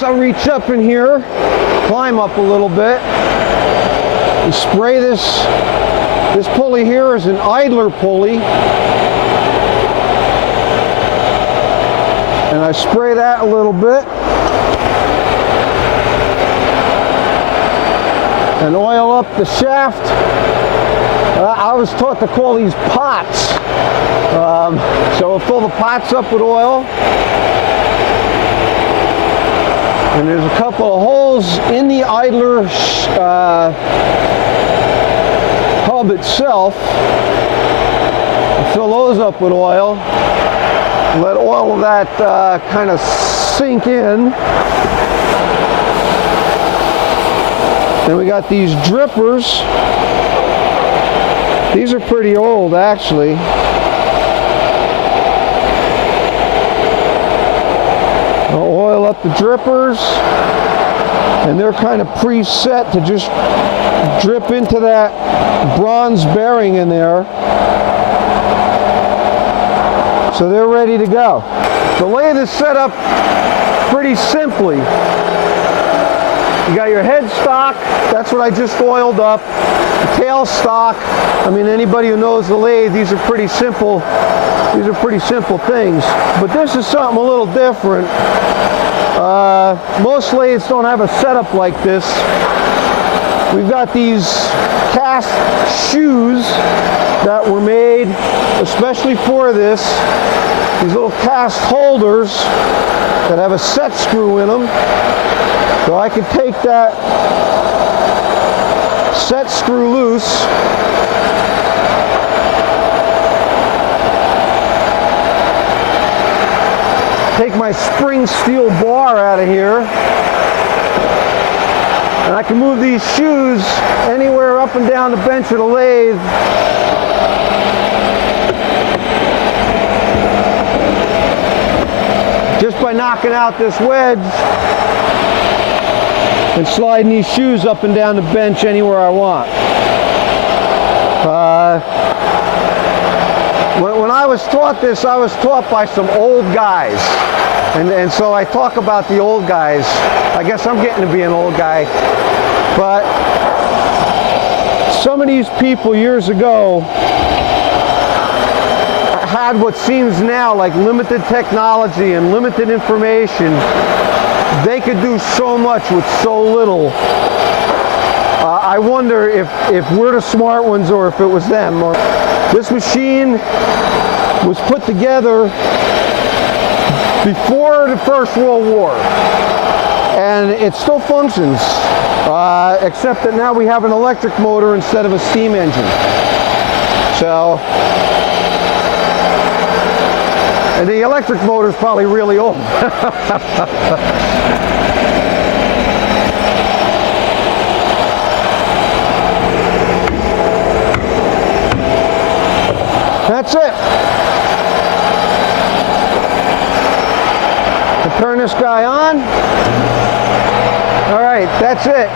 works, I'll reach up in here, climb up a little bit, and spray this. This pulley here is an idler pulley. And I spray that a little bit. And oil up the shaft. I was taught to call these pots. So we'll fill the pots up with oil. And there's a couple of holes in the idler hub itself. I'll fill those up with oil. Let all of that kind of sink in. Then we got these drippers. These are pretty old, actually. I'll oil up the drippers, and they're kind of preset to just drip into that bronze bearing in there. So they're ready to go. The lathe is set up pretty simply. You got your head stock, that's what I just oiled up. The tail stock, I mean, anybody who knows the lathe, these are pretty simple things. But this is something a little different. Most lathes don't have a setup like this. We've got these cast shoes that were made especially for this. These little cast holders that have a set screw in them. So I can take that set screw loose. Take my spring steel bar out of here. And I can move these shoes anywhere up and down the bench of the lathe. Just by knocking out this wedge and sliding these shoes up and down the bench anywhere I want. When I was taught this, I was taught by some old guys. And so I talk about the old guys. I guess I'm getting to be an old guy. But some of these people years ago had what seems now like limited technology and limited information. They could do so much with so little. I wonder if we're the smart ones or if it was them. This machine was put together before the First World War, and it still functions, except that now we have an electric motor instead of a steam engine. So, and the electric motor is probably really old. That's it. I'll turn this guy on. All right, that's it.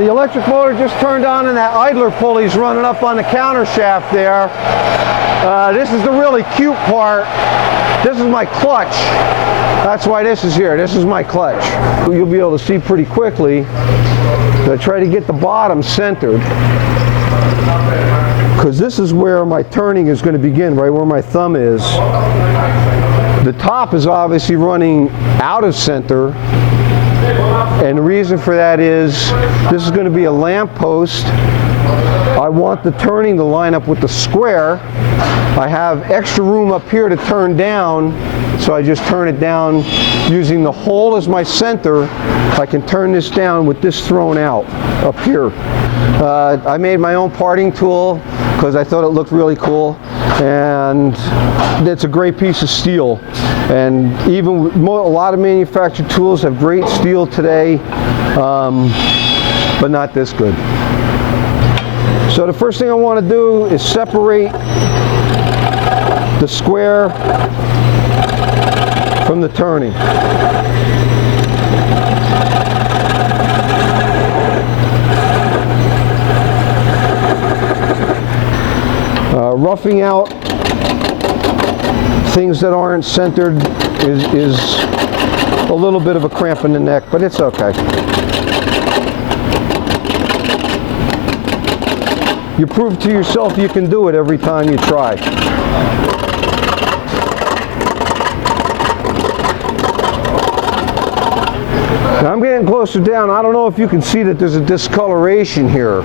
The electric motor just turned on and that idler pulley's running up on the counter shaft there. This is the really cute part. This is my clutch. That's why this is here. This is my clutch. You'll be able to see pretty quickly. I try to get the bottom centered, because this is where my turning is going to begin, right where my thumb is. The top is obviously running out of center, and the reason for that is this is going to be a lamp post. I want the turning to line up with the square. I have extra room up here to turn down, so I just turn it down using the hole as my center. I can turn this down with this thrown out up here. I made my own parting tool because I thought it looked really cool, and it's a great piece of steel. And even a lot of manufactured tools have great steel today, but not this good. So the first thing I want to do is separate the square from the turning. Roughing out things that aren't centered is a little bit of a cramp in the neck, but it's okay. You prove to yourself you can do it every time you try. Now I'm getting closer down. I don't know if you can see that there's a discoloration here.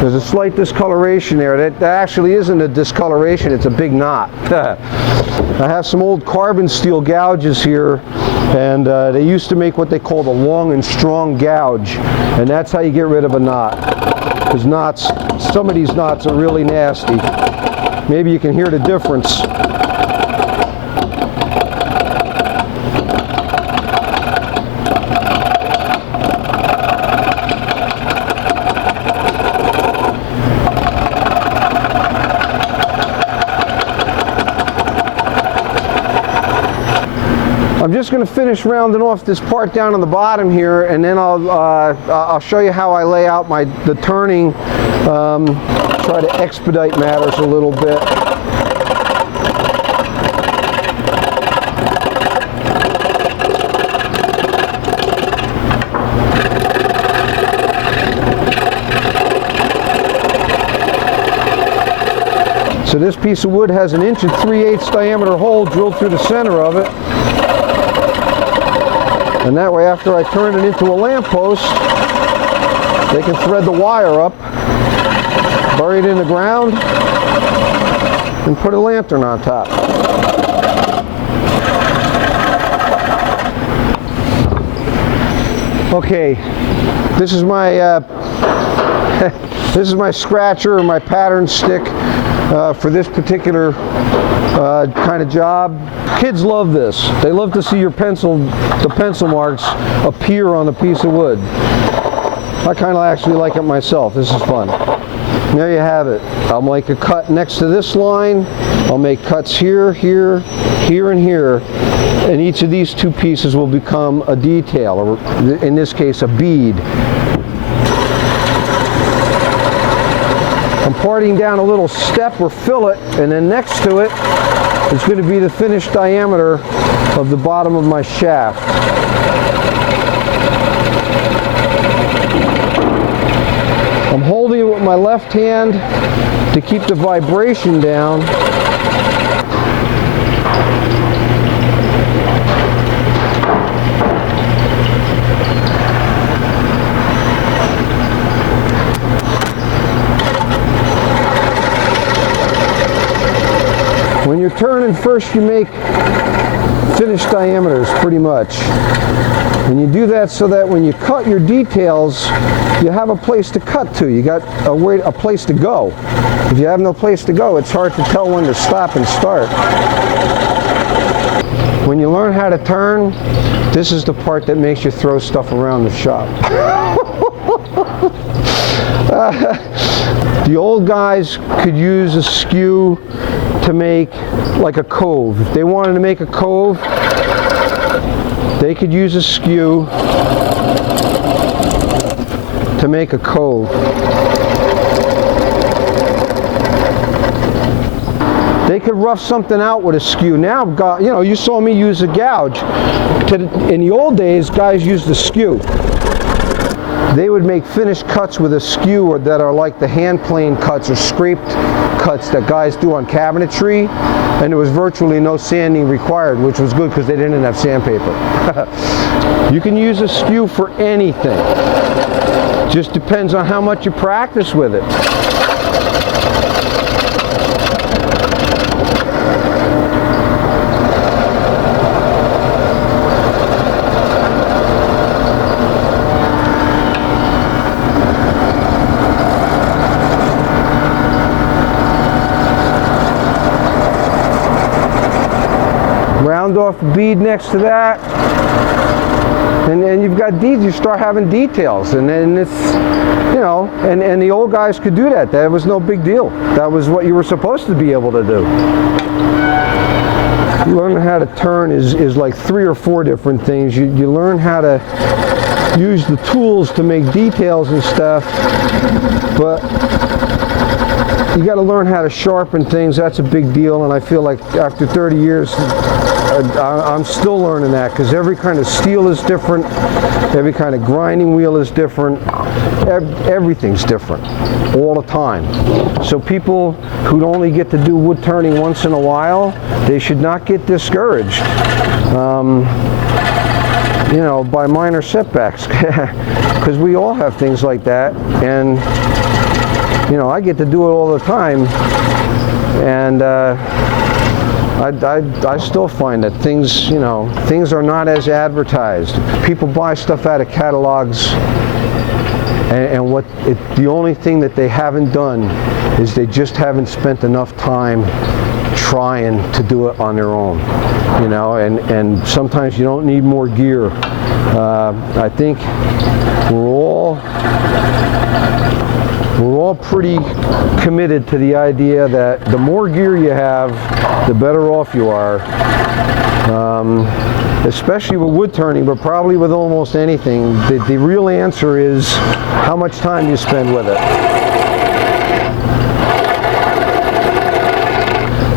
There's a slight discoloration there. That actually isn't a discoloration, it's a big knot. I have some old carbon steel gouges here, and they used to make what they call the long and strong gouge, and that's how you get rid of a knot. Because knots, some of these knots are really nasty. Maybe you can hear the difference. I'm just going to finish rounding off this part down on the bottom here, and then I'll show you how I lay out the turning, try to expedite matters a little bit. So this piece of wood has an 1 3/8" diameter hole drilled through the center of it. And that way, after I turn it into a lamp post, they can thread the wire up, bury it in the ground, and put a lantern on top. Okay, this is my this is my scratcher or my pattern stick for this particular kind of job. Kids love this. They love to see the pencil marks appear on a piece of wood. I kind of actually like it myself. This is fun. There you have it. I'll make a cut next to this line. I'll make cuts here, here, here, and here. And each of these two pieces will become a detail, or in this case, a bead. I'm parting down a little step or fillet, and then next to it, it's going to be the finished diameter of the bottom of my shaft. I'm holding it with my left hand to keep the vibration down. When you're turning, first you make finished diameters pretty much. And you do that so that when you cut your details, you have a place to cut to. You got a place to go. If you have no place to go, it's hard to tell when to stop and start. When you learn how to turn, this is the part that makes you throw stuff around the shop. The old guys could use a skew to make like a cove. If they wanted to make a cove, they could use a skew to make a cove. They could rough something out with a skew. Now, you know, you saw me use a gouge. In the old days, guys used a skew. They would make finished cuts with a skew, or that are like the hand plane cuts or scraped cuts that guys do on cabinetry, and there was virtually no sanding required, which was good because they didn't have sandpaper. You can use a skew for anything. Just depends on how much you practice with it. Round off a bead next to that, and you've got deeds. You start having details, and then it's, you know, and the old guys could do that. That was no big deal. That was what you were supposed to be able to do. Learning how to turn is like 3 or 4 different things. You learn how to use the tools to make details and stuff, but you got to learn how to sharpen things. That's a big deal, and I feel like after 30 years, I'm still learning that, because every kind of steel is different, every kind of grinding wheel is different, everything's different all the time. So people who only get to do wood turning once in a while, they should not get discouraged, you know, by minor setbacks, because we all have things like that. And you know, I get to do it all the time, and I still find that things, you know, things are not as advertised. People buy stuff out of catalogs, and the only thing that they haven't done is they just haven't spent enough time trying to do it on their own, you know, and sometimes you don't need more gear. I think we're all pretty committed to the idea that the more gear you have, the better off you are, especially with wood turning, but probably with almost anything. The real answer is how much time you spend with it.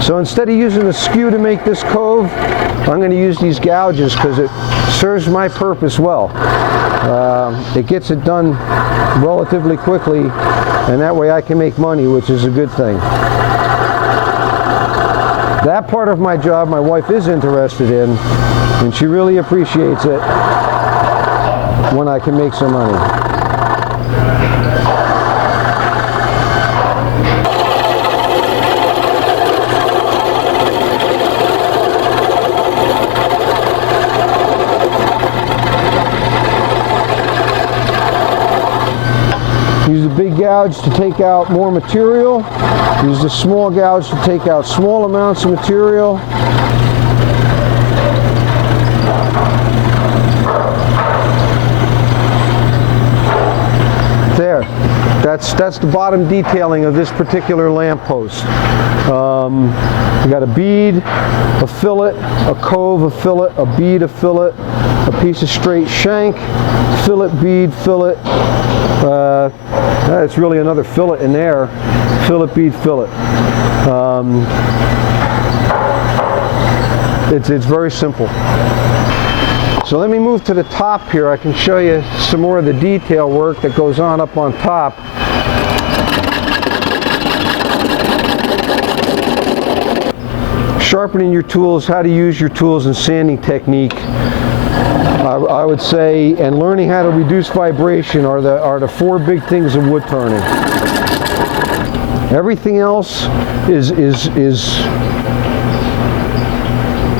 So instead of using a skew to make this cove, I'm going to use these gouges because it serves my purpose well. It gets it done relatively quickly, and that way I can make money, which is a good thing. That part of my job my wife is interested in, and she really appreciates it when I can make some money. Use the big gouge to take out more material. Use the small gouge to take out small amounts of material. There. That's the bottom detailing of this particular lamppost. You got a bead, a fillet, a cove, a fillet, a bead, a fillet, a piece of straight shank, fillet, bead, fillet. It's really another fillet in there. Fillet, bead, fillet. It's very simple. So let me move to the top here. I can show you some more of the detail work that goes on up on top. Sharpening your tools, how to use your tools, and sanding technique, I would say, and learning how to reduce vibration are the four big things of wood turning. Everything else is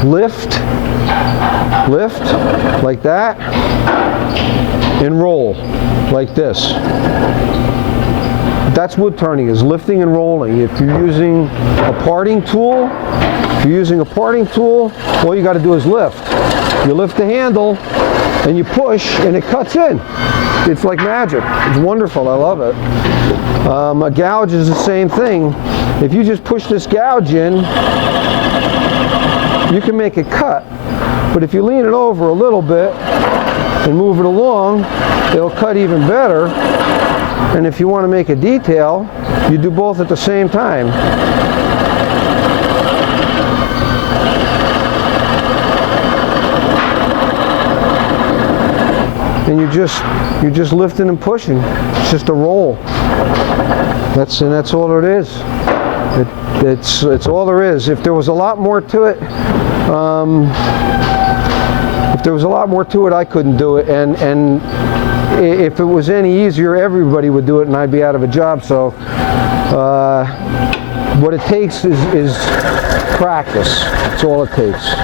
lift like that, and roll like this. That's wood turning, is lifting and rolling. If you're using a parting tool, all you got to do is lift. You lift the handle and you push and it cuts in. It's like magic. It's wonderful. I love it. A gouge is the same thing. If you just push this gouge in, you can make it cut. But if you lean it over a little bit and move it along, it'll cut even better. And if you want to make a detail, you do both at the same time. And you're just lifting and pushing. It's just a roll. That's all it is. It's all there is. If there was a lot more to it, I couldn't do it. And if it was any easier, everybody would do it, and I'd be out of a job. So what it takes is practice. That's all it takes.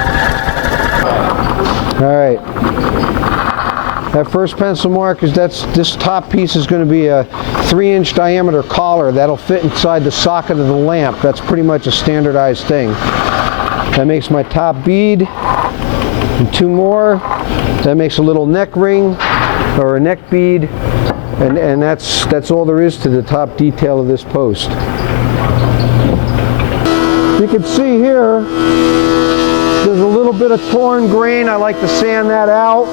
All right. That first pencil mark is this top piece is going to be a 3-inch diameter collar that'll fit inside the socket of the lamp. That's pretty much a standardized thing. That makes my top bead, and 2 more. That makes a little neck ring or a neck bead, and that's all there is to the top detail of this post. You can see here there's a little bit of torn grain. I like to sand that out.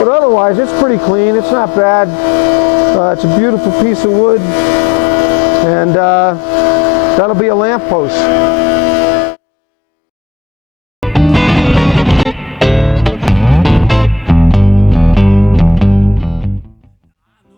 But otherwise, it's pretty clean. It's not bad. It's a beautiful piece of wood. And that'll be a lamp post.